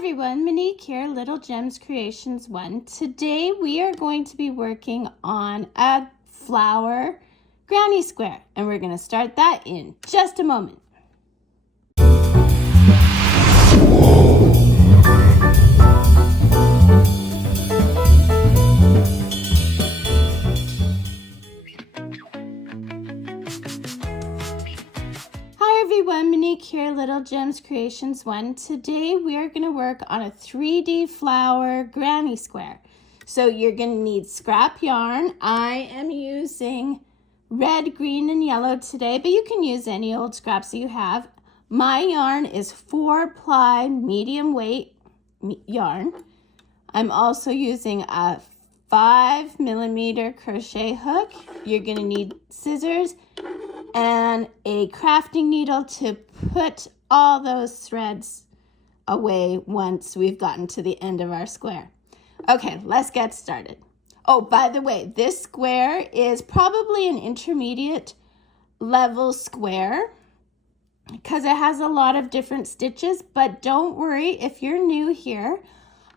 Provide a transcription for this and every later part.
everyone, Monique here, Little Gems Creations 1. Today we are going to be working on a flower granny square, and we're going to start that in just a moment. Everyone, Monique here, Little Gems Creations 1. Today we are going to work on a 3D flower granny square. So you're going to need scrap yarn. I am using red, green, and yellow today, but you can use any old scraps that you have. My yarn is 4-ply medium weight yarn. I'm also using a 5mm crochet hook. You're going to need scissors and a crafting needle to put all those threads away once we've gotten to the end of our square. Okay, let's get started. Oh, by the way, this square is probably an intermediate level square because it has a lot of different stitches, but don't worry, if you're new here,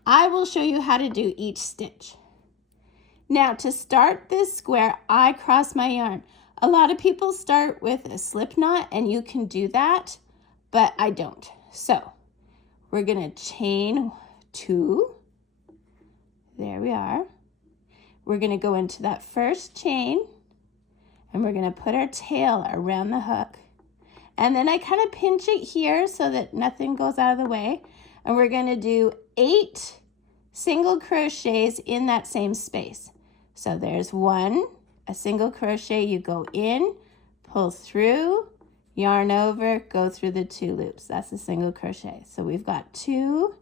I will show you how to do each stitch. Now, to start this square, I cross my yarn. A lot of people start with a slip knot, and you can do that, but I don't. So we're going to chain 2. There we are. We're going to go into that first chain, and we're going to put our tail around the hook. And then I kind of pinch it here so that nothing goes out of the way. And we're going to do 8 single crochets in that same space. So there's 1. A single crochet, you go in, pull through, yarn over, go through the 2 loops. That's a single crochet. So we've got 2.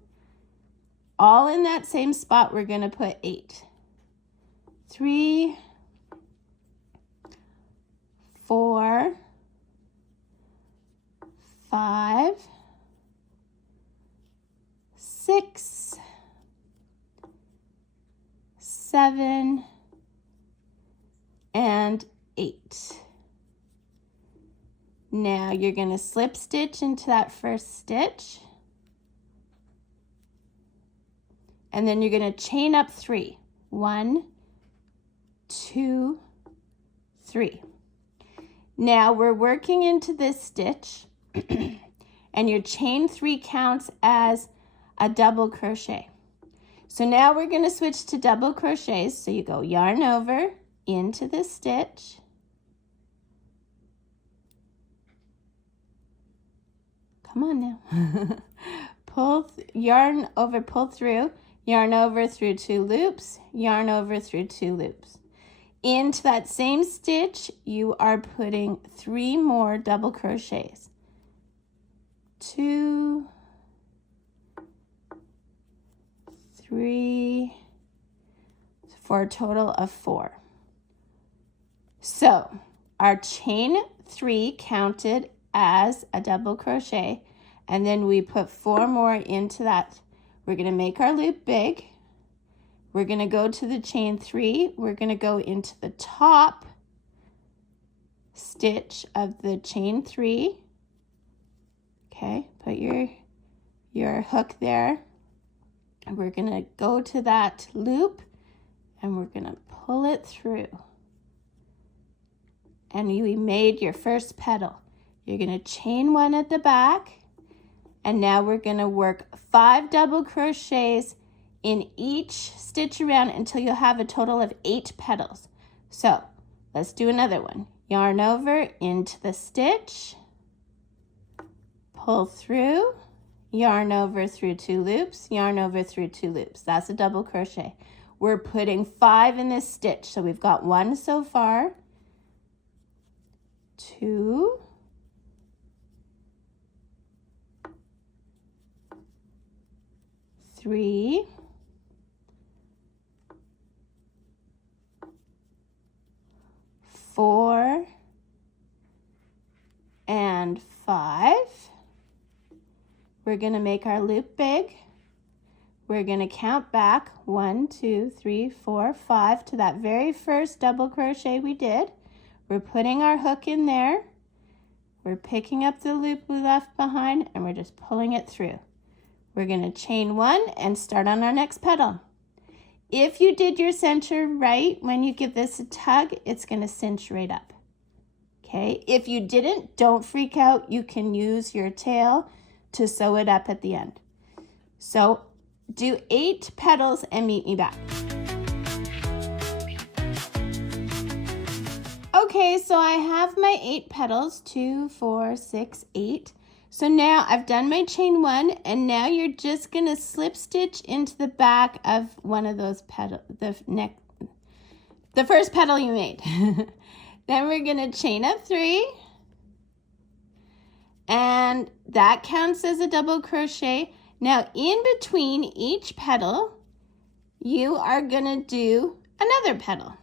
All in that same spot, we're going to put 8. 3, 4, 5, 6, 7, and 8. Now you're going to slip stitch into that first stitch, and then you're going to chain up 3. 1, 2, 3. Now we're working into this stitch and your chain 3 counts as a double crochet. So now we're going to switch to double crochets. So you go yarn over into the stitch, come on now, yarn over, pull through, yarn over through 2 loops, yarn over through 2 loops. Into that same stitch, you are putting 3 more double crochets. 2, 3, for a total of 4. So our chain 3 counted as a double crochet, and then we put 4 more into that. We're going to make our loop big. We're going to go to the chain 3. We're going to go into the top stitch of the chain 3. Okay, put your hook there. We're going to go to that loop, and we're going to pull it through. And you made your first petal. You're going to chain 1 at the back, and now we're going to work 5 double crochets in each stitch around until you have a total of 8 petals. So let's do another one. Yarn over into the stitch, pull through, yarn over through 2 loops, yarn over through 2 loops. That's a double crochet. We're putting 5 in this stitch, so we've got 1 so far. 2, 3, 4, and 5. We're going to make our loop big. We're going to count back 1, 2, 3, 4, 5 to that very first double crochet we did. We're putting our hook in there. We're picking up the loop we left behind, and we're just pulling it through. We're going to chain 1 and start on our next petal. If you did your center right, when you give this a tug, it's going to cinch right up. Okay, if you didn't, don't freak out. You can use your tail to sew it up at the end. So do 8 petals and meet me back. Okay, so I have my 8 petals, 2, 4, 6, 8. So now I've done my chain 1, and now you're just gonna slip stitch into the back of one of those petals, the first petal you made. Then we're gonna chain up 3, and that counts as a double crochet. Now in between each petal, you are gonna do another petal.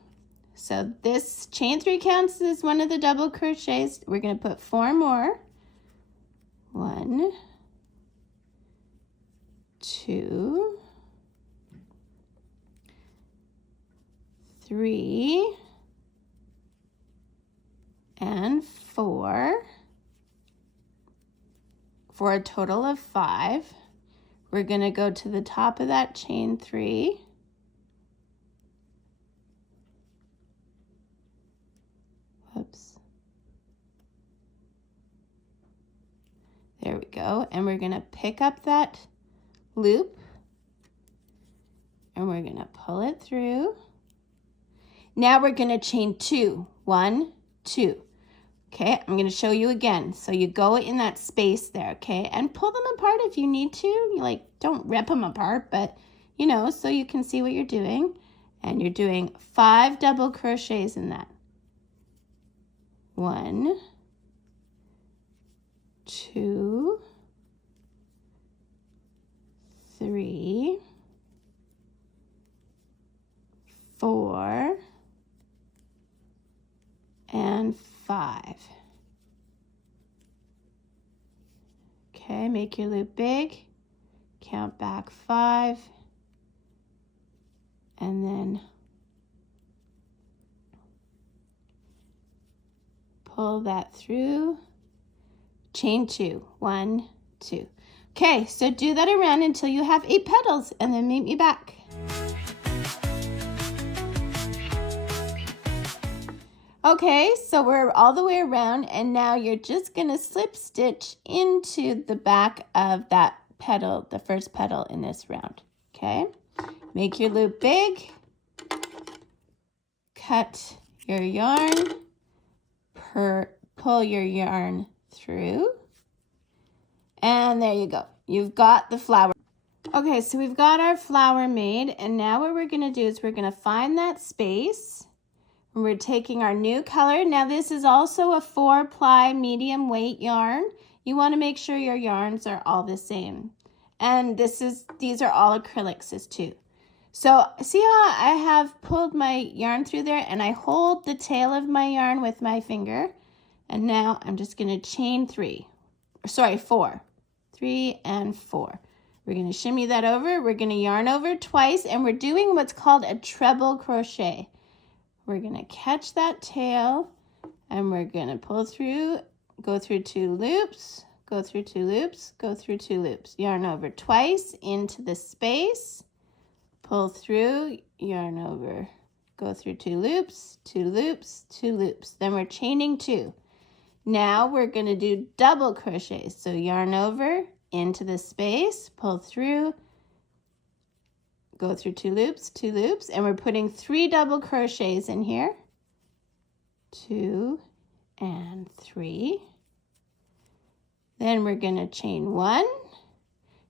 So this chain 3 counts as one of the double crochets. We're gonna put 4 more. 1, 2, 3, and 4, for a total of 5. We're going to go to the top of that chain 3. Whoops. There we go. And we're going to pick up that loop and we're going to pull it through. Now we're going to chain 2. 1, 2. Okay, I'm going to show you again. So you go in that space there, okay, and pull them apart if you need to. You like, don't rip them apart, but you know, so you can see what you're doing. And you're doing 5 double crochets in that. 1, 2, 3, 4, and 5. Okay, make your loop big, count back 5, and then pull that through, chain 2, 1, 2. Okay, so do that around until you have 8 petals, and then meet me back. Okay, so we're all the way around, and now you're just gonna slip stitch into the back of that petal, the first petal in this round, okay? Make your loop big, cut your yarn, pull your yarn through, and there you go. You've got the flower. Okay, so we've got our flower made, and now what we're gonna do is we're gonna find that space. We're taking our new color. Now this is also a 4-ply medium weight yarn. You want to make sure your yarns are all the same. And these are all acrylics as too. So see how I have pulled my yarn through there and I hold the tail of my yarn with my finger. And now I'm just going to chain 4. 3 and 4. We're going to shimmy that over. We're going to yarn over twice, and we're doing what's called a treble crochet. We're going to catch that tail, and we're going to pull through, go through 2 loops, go through 2 loops, go through 2 loops. Yarn over twice into the space, pull through, yarn over, go through 2 loops, 2 loops, 2 loops. Then we're chaining 2. Now we're going to do double crochets. So yarn over into the space, pull through, go through 2 loops, 2 loops, and we're putting 3 double crochets in here. 2 and 3. Then we're going to chain 1,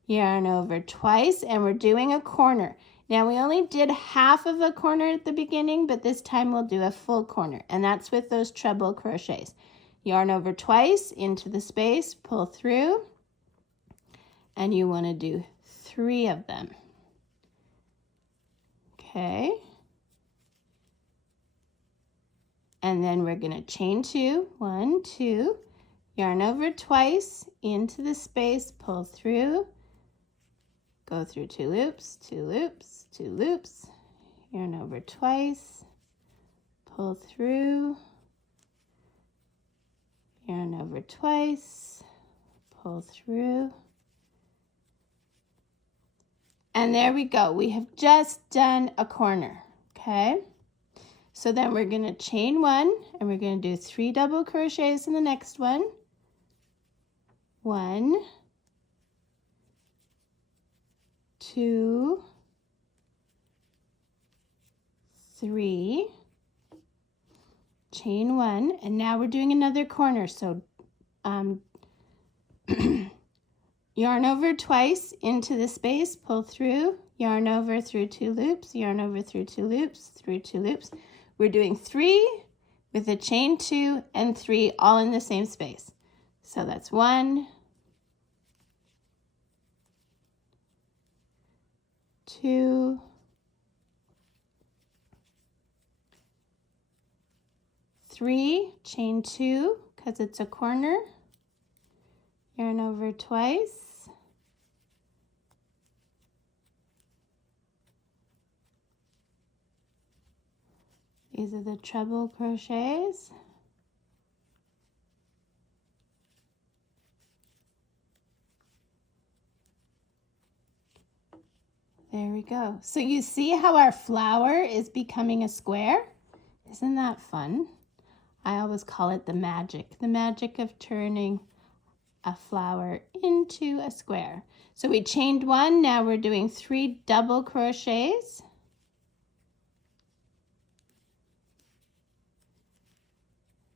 yarn over twice, and we're doing a corner. Now we only did half of a corner at the beginning, but this time we'll do a full corner, and that's with those treble crochets. Yarn over twice into the space, pull through, and you want to do 3 of them. Okay, and then we're going to chain 2, 1, 2, yarn over twice into the space, pull through, go through 2 loops, 2 loops, 2 loops, yarn over twice, pull through, yarn over twice, pull through, And there we go. We have just done a corner, okay? So then we're going to chain 1, and we're going to do 3 double crochets in the next one. 1, 2, 3, chain 1, and now we're doing another corner. So yarn over twice into the space, pull through, yarn over through 2 loops, yarn over through 2 loops, through 2 loops. We're doing 3 with a chain 2 and 3 all in the same space. So that's 1, 2, 3, chain 2 because it's a corner, yarn over twice, these are the treble crochets, there we go. So you see how our flower is becoming a square? Isn't that fun? I always call it the magic of turning a flower into a square. So we chained 1, now we're doing 3 double crochets.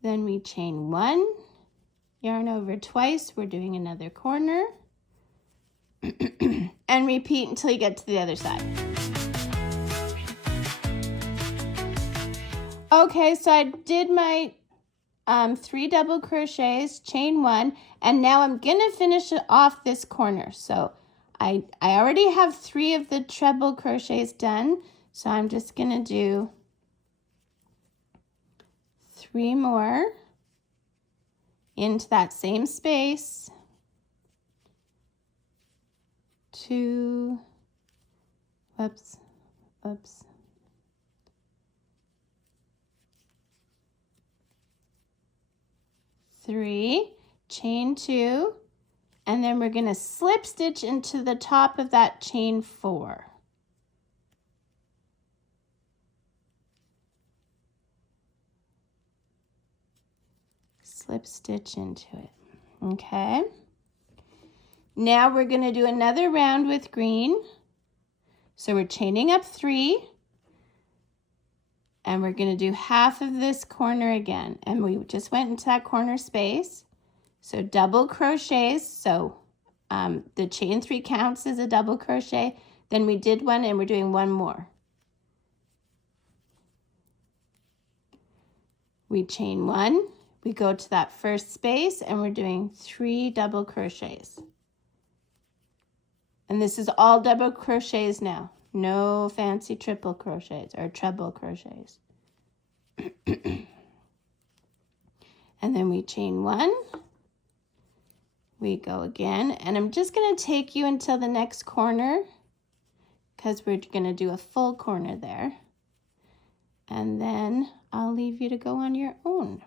Then we chain 1, yarn over twice, we're doing another corner, and repeat until you get to the other side. Okay, so I did my 3 double crochets, chain 1, and now I'm gonna finish off this corner. So I already have 3 of the treble crochets done, so I'm just gonna do 3 more into that same space, 2, whoops, 3, chain 2, and then we're going to slip stitch into the top of that chain 4. Slip stitch into it. Okay. Now we're going to do another round with green. So we're chaining up 3. And we're going to do half of this corner again. And we just went into that corner space. So double crochets. So the chain 3 counts as a double crochet. Then we did 1 and we're doing 1 more. We chain 1. We go to that first space and we're doing 3 double crochets. And this is all double crochets now. No fancy triple crochets or treble crochets. And then we chain 1. We go again. And I'm just going to take you until the next corner because we're going to do a full corner there. And then I'll leave you to go on your own.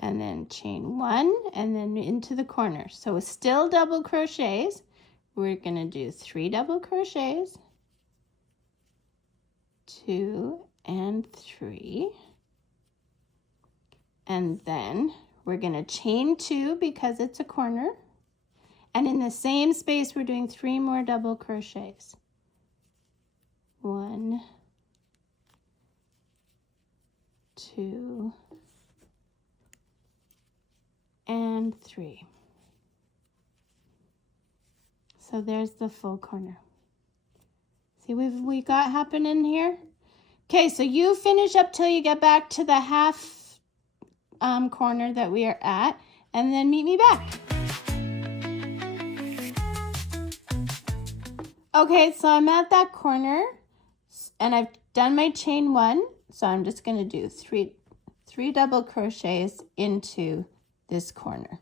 And then chain 1 and then into the corner. So it's still double crochets. We're going to do 3 double crochets, 2 and 3. And then we're going to chain 2 because it's a corner. And in the same space, we're doing 3 more double crochets. 1, 2, and 3. So there's the full corner. See what we got happening here? Okay, so you finish up till you get back to the half corner that we are at, and then meet me back. Okay, so I'm at that corner, and I've done my chain 1, so I'm just going to do three double crochets into this corner.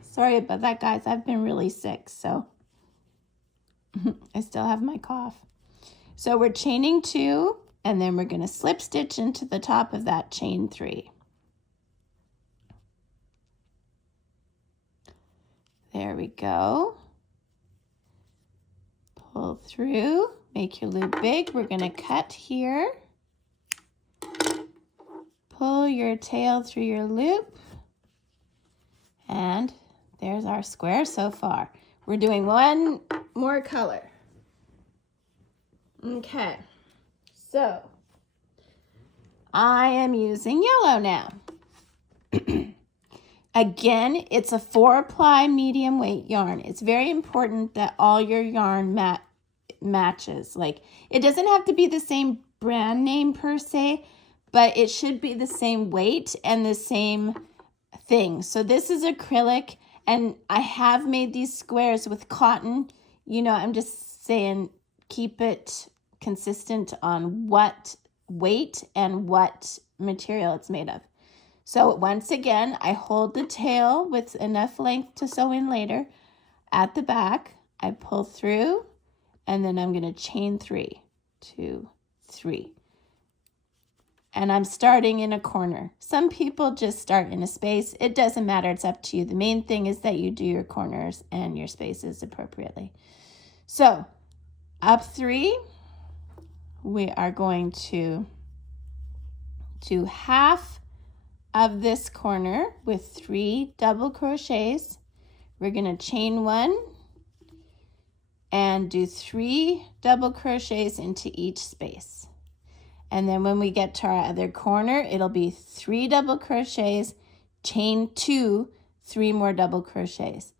Sorry about that, guys. I've been really sick, so I still have my cough. So we're chaining 2, and then we're going to slip stitch into the top of that chain 3. There we go. Pull through, make your loop big. We're going to cut here. Pull your tail through your loop. And there's our square so far. We're doing one more color. Okay, so I am using yellow now. Again, it's a 4-ply medium weight yarn. It's very important that all your yarn matches. Like, it doesn't have to be the same brand name per se, but it should be the same weight and the same thing. So this is acrylic, and I have made these squares with cotton. You know, I'm just saying keep it consistent on what weight and what material it's made of. So once again, I hold the tail with enough length to sew in later. At the back, I pull through, and then I'm going to chain 3, 2, 3. And I'm starting in a corner. Some people just start in a space. It doesn't matter. It's up to you. The main thing is that you do your corners and your spaces appropriately. So up 3, we are going to do half of this corner with 3 double crochets. We're going to chain 1 and do 3 double crochets into each space. And then when we get to our other corner, it'll be 3 double crochets, chain 2, 3 more double crochets.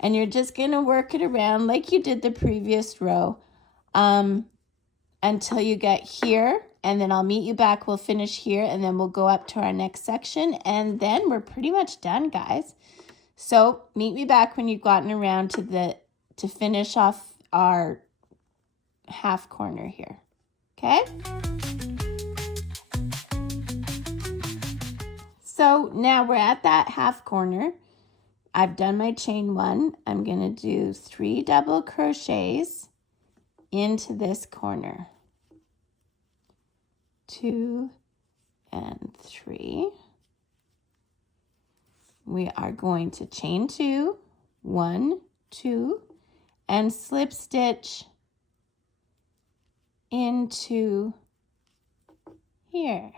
And you're just going to work it around like you did the previous row until you get here. And then I'll meet you back. We'll finish here, and then we'll go up to our next section. And then we're pretty much done, guys. So meet me back when you've gotten around to finish off our half corner here. Okay? So now we're at that half corner. I've done my chain 1. I'm going to do 3 double crochets into this corner. 2 and 3. We are going to chain 2, 1, 2, and slip stitch into here.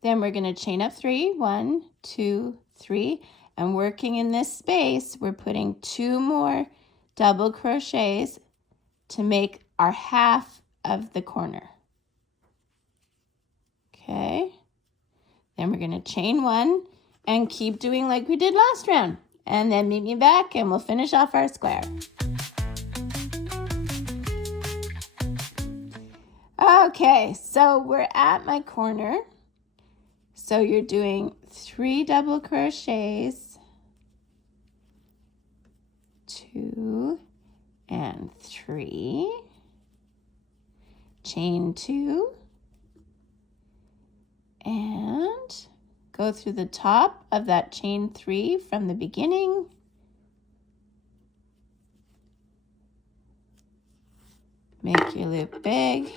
Then we're going to chain up 3, 1, 2, 3, and working in this space, we're putting 2 more double crochets to make our half of the corner. Okay, then we're going to chain 1 and keep doing like we did last round, and then meet me back and we'll finish off our square. Okay, so we're at my corner. So you're doing 3 double crochets, 2 and 3, chain 2, and go through the top of that chain 3 from the beginning. Make your loop big,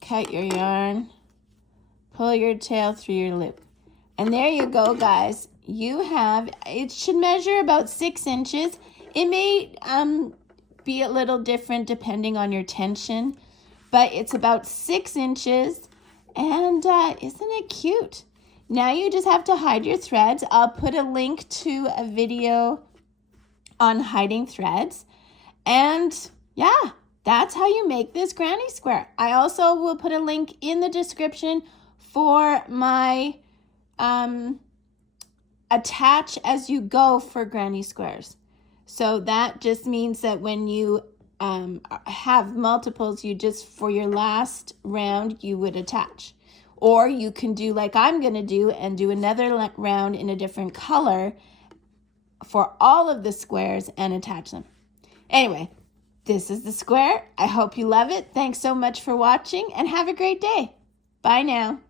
cut your yarn, pull your tail through your loop. And there you go, guys. You have, it should measure about 6 inches. It may be a little different depending on your tension, but it's about 6 inches. And isn't it cute? Now you just have to hide your threads. I'll put a link to a video on hiding threads. And yeah, that's how you make this granny square. I also will put a link in the description for my attach as you go for granny squares. So that just means that when you have multiples, you just, for your last round, you would attach. Or you can do like I'm going to do and do another round in a different color for all of the squares and attach them. Anyway, this is the square. I hope you love it. Thanks so much for watching and have a great day. Bye now.